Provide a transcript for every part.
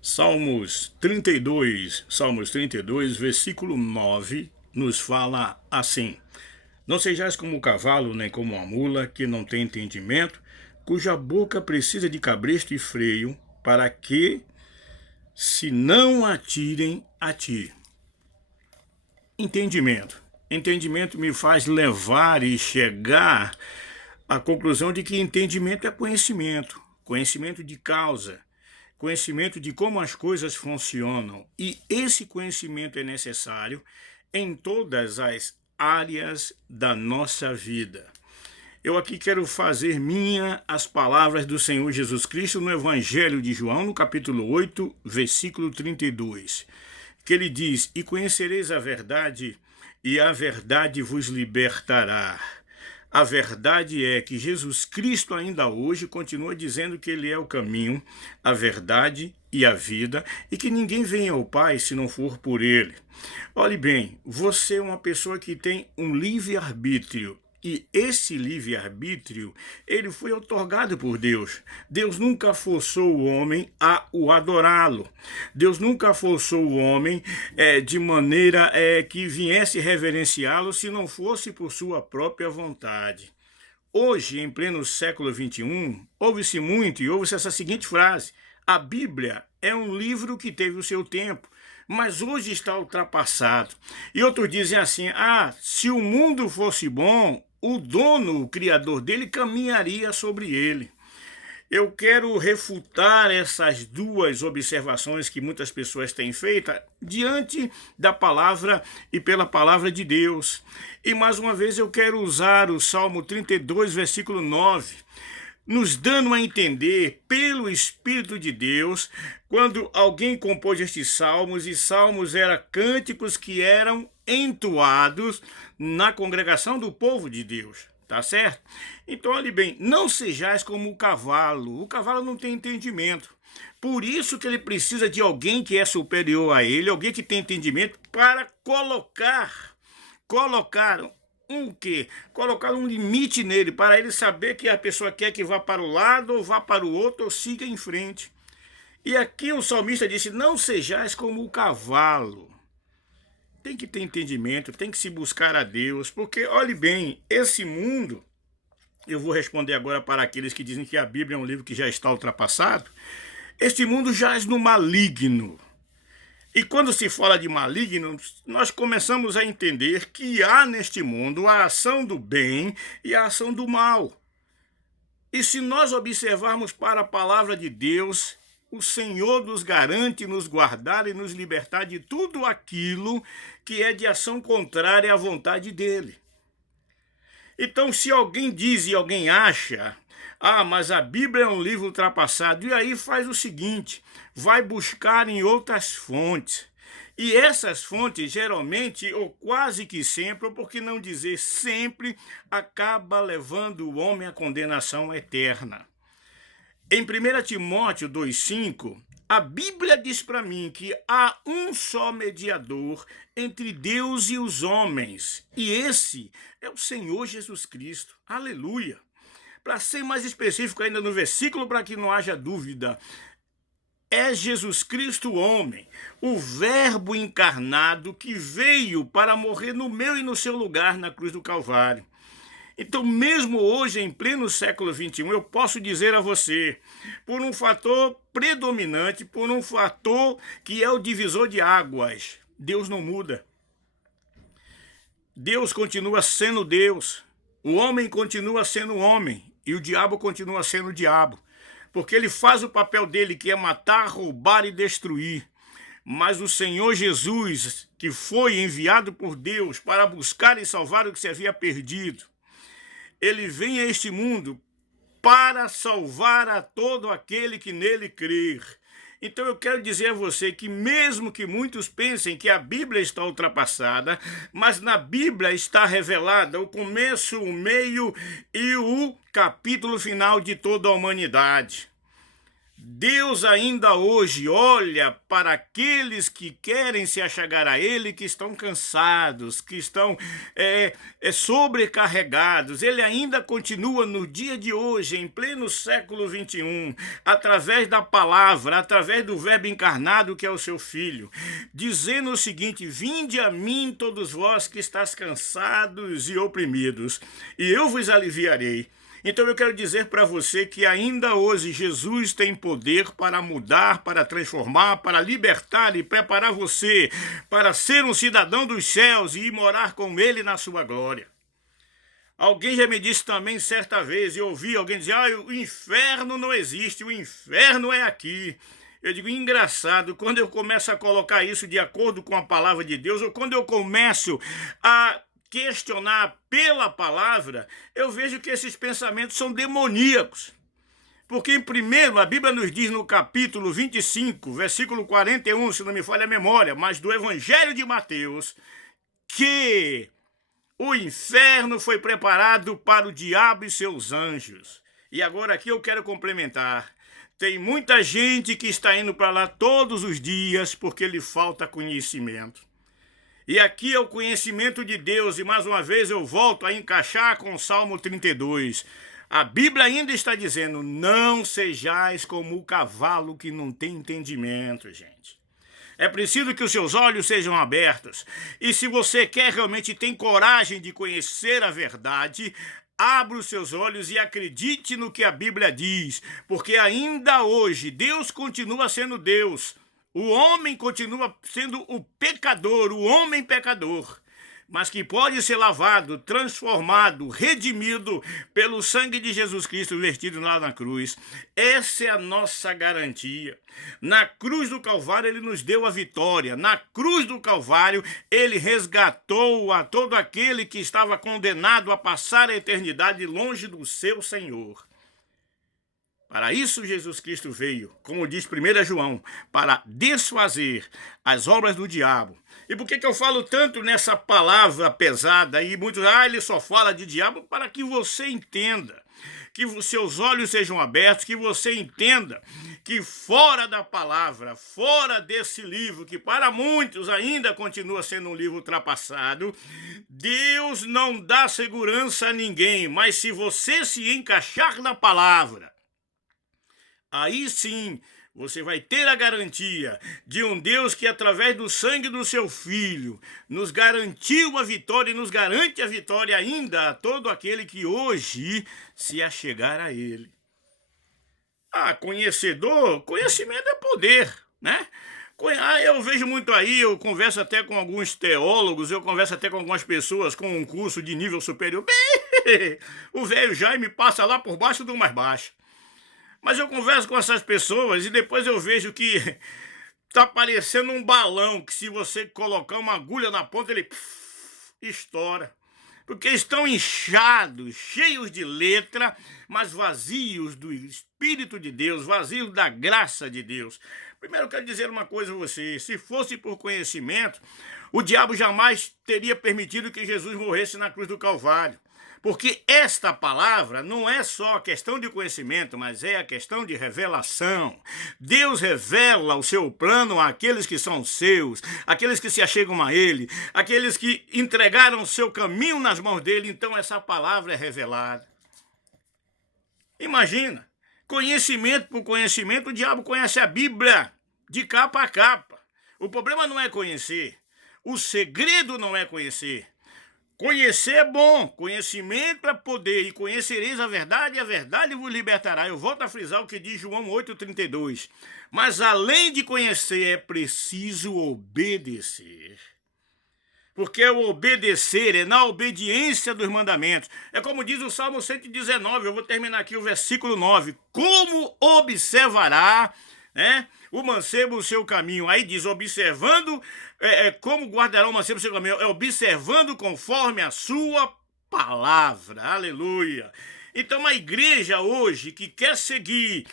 Salmos 32, versículo 9, nos fala assim: Não sejais como o cavalo, nem como a mula, que não tem entendimento, cuja boca precisa de cabresto e freio, para que se não atirem a ti. Entendimento. Entendimento me faz levar e chegar à conclusão de que entendimento é conhecimento, conhecimento de causa, conhecimento de como as coisas funcionam. E esse conhecimento é necessário em todas as áreas da nossa vida. Eu aqui quero fazer minha as palavras do Senhor Jesus Cristo no Evangelho de João, no capítulo 8, versículo 32, que ele diz: E conhecereis a verdade, e a verdade vos libertará. A verdade é que Jesus Cristo ainda hoje continua dizendo que ele é o caminho, a verdade e a vida, e que ninguém vem ao Pai se não for por ele. Olhe bem, você é uma pessoa que tem um livre-arbítrio. E esse livre-arbítrio, ele foi otorgado por Deus. Deus nunca forçou o homem a o adorá-lo. Deus nunca forçou o homem de maneira que viesse reverenciá-lo se não fosse por sua própria vontade. Hoje, em pleno século XXI, ouve-se muito e ouve-se essa seguinte frase: a Bíblia é um livro que teve o seu tempo, mas hoje está ultrapassado. E outros dizem assim: se o mundo fosse bom, o dono, o criador dele, caminharia sobre ele. Eu quero refutar essas duas observações que muitas pessoas têm feito diante da palavra e pela palavra de Deus. E mais uma vez eu quero usar o Salmo 32, versículo 9, nos dando a entender pelo Espírito de Deus, quando alguém compôs estes salmos, e salmos eram cânticos que eram entoados na congregação do povo de Deus, tá certo? Então, olhe bem, não sejais como o cavalo não tem entendimento, por isso que ele precisa de alguém que é superior a ele, alguém que tem entendimento para colocar colocar um limite nele, para ele saber que a pessoa quer que vá para o lado, ou vá para o outro, ou siga em frente. E aqui o salmista disse: não sejais como o cavalo. Tem que ter entendimento, tem que se buscar a Deus, porque, olhe bem, esse mundo, eu vou responder agora para aqueles que dizem que a Bíblia é um livro que já está ultrapassado. Este mundo jaz no maligno. E quando se fala de maligno, nós começamos a entender que há neste mundo a ação do bem e a ação do mal. E se nós observarmos para a palavra de Deus, o Senhor nos garante nos guardar e nos libertar de tudo aquilo que é de ação contrária à vontade dele. Então, se alguém diz e alguém acha: mas a Bíblia é um livro ultrapassado, e aí faz o seguinte: vai buscar em outras fontes. E essas fontes, geralmente, ou quase que sempre, ou por que não dizer sempre, acaba levando o homem à condenação eterna. Em 1 Timóteo 2,5, a Bíblia diz para mim que há um só mediador entre Deus e os homens, e esse é o Senhor Jesus Cristo. Aleluia! Para ser mais específico ainda no versículo, para que não haja dúvida, é Jesus Cristo homem, o verbo encarnado que veio para morrer no meu e no seu lugar na cruz do Calvário. Então, mesmo hoje, em pleno século XXI, eu posso dizer a você, por um fator predominante, por um fator que é o divisor de águas: Deus não muda. Deus continua sendo Deus, o homem continua sendo homem, e o diabo continua sendo o diabo, porque ele faz o papel dele, que é matar, roubar e destruir. Mas o Senhor Jesus, que foi enviado por Deus para buscar e salvar o que se havia perdido, ele vem a este mundo para salvar a todo aquele que nele crer. Então eu quero dizer a você que, mesmo que muitos pensem que a Bíblia está ultrapassada, mas na Bíblia está revelada o começo, o meio e o capítulo final de toda a humanidade. Deus ainda hoje olha para aqueles que querem se achegar a Ele, que estão cansados, que estão sobrecarregados. Ele ainda continua no dia de hoje, em pleno século XXI, através da palavra, através do verbo encarnado que é o seu Filho, dizendo o seguinte: vinde a mim todos vós que estáis cansados e oprimidos, e eu vos aliviarei. Então eu quero dizer para você que ainda hoje Jesus tem poder para mudar, para transformar, para libertar e preparar você para ser um cidadão dos céus e ir morar com Ele na sua glória. Alguém já me disse também certa vez, eu ouvi alguém dizer: o inferno não existe, o inferno é aqui. Eu digo, engraçado, quando eu começo a colocar isso de acordo com a palavra de Deus, ou quando eu começo a questionar pela palavra, eu vejo que esses pensamentos são demoníacos. Porque, em primeiro, a Bíblia nos diz no capítulo 25, versículo 41, se não me falha a memória, mas do Evangelho de Mateus, que o inferno foi preparado para o diabo e seus anjos. E agora aqui eu quero complementar. Tem muita gente que está indo para lá todos os dias porque lhe falta conhecimento. E aqui é o conhecimento de Deus, e mais uma vez eu volto a encaixar com o Salmo 32. A Bíblia ainda está dizendo: não sejais como o cavalo que não tem entendimento, gente. É preciso que os seus olhos sejam abertos. E se você quer realmente ter coragem de conhecer a verdade, abra os seus olhos e acredite no que a Bíblia diz, porque ainda hoje Deus continua sendo Deus. O homem continua sendo o pecador, o homem pecador, mas que pode ser lavado, transformado, redimido pelo sangue de Jesus Cristo vertido lá na cruz. Essa é a nossa garantia. Na cruz do Calvário ele nos deu a vitória. Na cruz do Calvário ele resgatou a todo aquele que estava condenado a passar a eternidade longe do seu Senhor. Para isso Jesus Cristo veio, como diz 1 João, para desfazer as obras do diabo. E por que eu falo tanto nessa palavra pesada? E muitos, ele só fala de diabo, para que você entenda, que os seus olhos sejam abertos, que você entenda que fora da palavra, fora desse livro, que para muitos ainda continua sendo um livro ultrapassado, Deus não dá segurança a ninguém, mas se você se encaixar na palavra, aí sim, você vai ter a garantia de um Deus que, através do sangue do seu Filho, nos garantiu a vitória e nos garante a vitória ainda a todo aquele que hoje se achegar a Ele. Conhecedor, conhecimento é poder, né? Eu vejo muito aí, eu converso até com alguns teólogos, eu converso até com algumas pessoas com um curso de nível superior. Bem, o velho Jaime passa lá por baixo do mais baixo. Mas eu converso com essas pessoas e depois eu vejo que tá parecendo um balão que se você colocar uma agulha na ponta, ele estoura. Porque estão inchados, cheios de letra, mas vazios do Espírito de Deus, vazios da graça de Deus. Primeiro eu quero dizer uma coisa a você: se fosse por conhecimento, o diabo jamais teria permitido que Jesus morresse na cruz do Calvário. Porque esta palavra não é só a questão de conhecimento, mas é a questão de revelação. Deus revela o seu plano àqueles que são seus, àqueles que se achegam a Ele, àqueles que entregaram o seu caminho nas mãos dEle. Então essa palavra é revelada. Imagina, conhecimento por conhecimento, o diabo conhece a Bíblia de capa a capa. O problema não é conhecer, o segredo não é conhecer. Conhecer é bom, conhecimento é poder, e conhecereis a verdade vos libertará. Eu volto a frisar o que diz João 8,32. Mas além de conhecer, é preciso obedecer. Porque o obedecer é na obediência dos mandamentos. É como diz o Salmo 119, eu vou terminar aqui o versículo 9. Como observará, o mancebo o seu caminho? Aí diz, observando, como guardará o mancebo o seu caminho? É observando conforme a sua palavra. Aleluia. Então a igreja hoje que quer seguir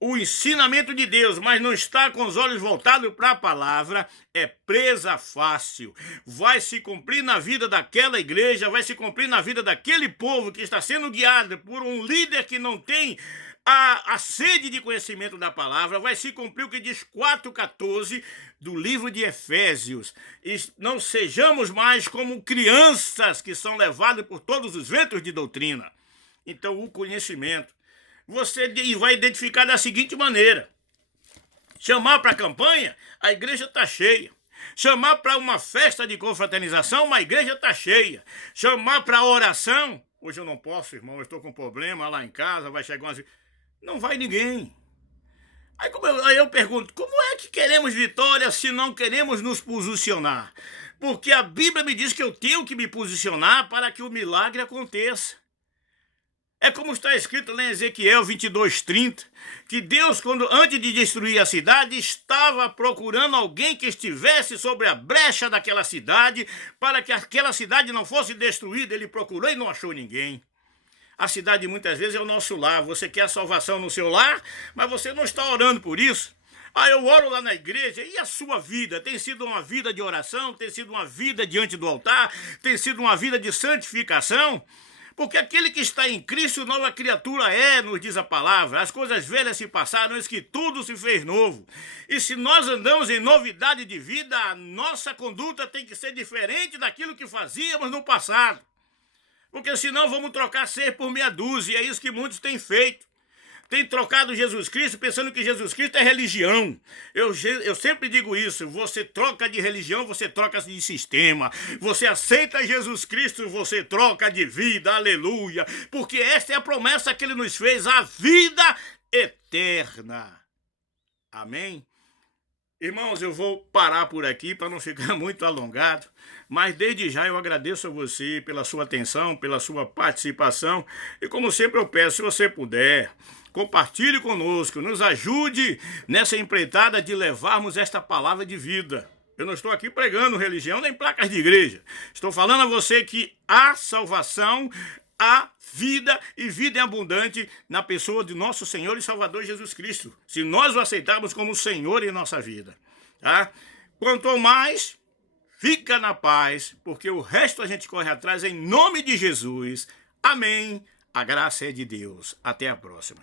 o ensinamento de Deus, mas não está com os olhos voltados para a palavra, é presa fácil. Vai se cumprir na vida daquela igreja, vai se cumprir na vida daquele povo que está sendo guiado por um líder que não tem a sede de conhecimento da palavra, vai se cumprir o que diz 4,14 do livro de Efésios. E não sejamos mais como crianças que são levadas por todos os ventos de doutrina. Então, o conhecimento, você vai identificar da seguinte maneira: chamar para a campanha, a igreja está cheia. Chamar para uma festa de confraternização, uma igreja está cheia. Chamar para oração, hoje eu não posso, irmão, eu estou com problema lá em casa, vai chegar umas... Não vai ninguém. Aí eu pergunto, como é que queremos vitória se não queremos nos posicionar? Porque a Bíblia me diz que eu tenho que me posicionar para que o milagre aconteça. É como está escrito lá em Ezequiel 22:30, que Deus, antes de destruir a cidade, estava procurando alguém que estivesse sobre a brecha daquela cidade, para que aquela cidade não fosse destruída. Ele procurou e não achou ninguém. A cidade muitas vezes é o nosso lar. Você quer a salvação no seu lar, mas você não está orando por isso. Eu oro lá na igreja, e a sua vida? Tem sido uma vida de oração? Tem sido uma vida diante do altar? Tem sido uma vida de santificação? Porque aquele que está em Cristo, nova criatura é, nos diz a palavra. As coisas velhas se passaram, eis que tudo se fez novo. E se nós andamos em novidade de vida, a nossa conduta tem que ser diferente daquilo que fazíamos no passado. Porque senão vamos trocar ser por meia dúzia, e é isso que muitos têm feito. Tem trocado Jesus Cristo pensando que Jesus Cristo é religião. Eu sempre digo isso: você troca de religião, você troca de sistema. Você aceita Jesus Cristo, você troca de vida, aleluia. Porque esta é a promessa que ele nos fez, a vida eterna. Amém? Irmãos, eu vou parar por aqui para não ficar muito alongado, mas desde já eu agradeço a você pela sua atenção, pela sua participação, e como sempre eu peço, se você puder, compartilhe conosco, nos ajude nessa empreitada de levarmos esta palavra de vida. Eu não estou aqui pregando religião nem placas de igreja, estou falando a você que há salvação, há vida, e vida é abundante na pessoa de nosso Senhor e Salvador Jesus Cristo, se nós o aceitarmos como Senhor em nossa vida, tá? Quanto ao mais, fica na paz, porque o resto a gente corre atrás em nome de Jesus. Amém. A graça é de Deus. Até a próxima.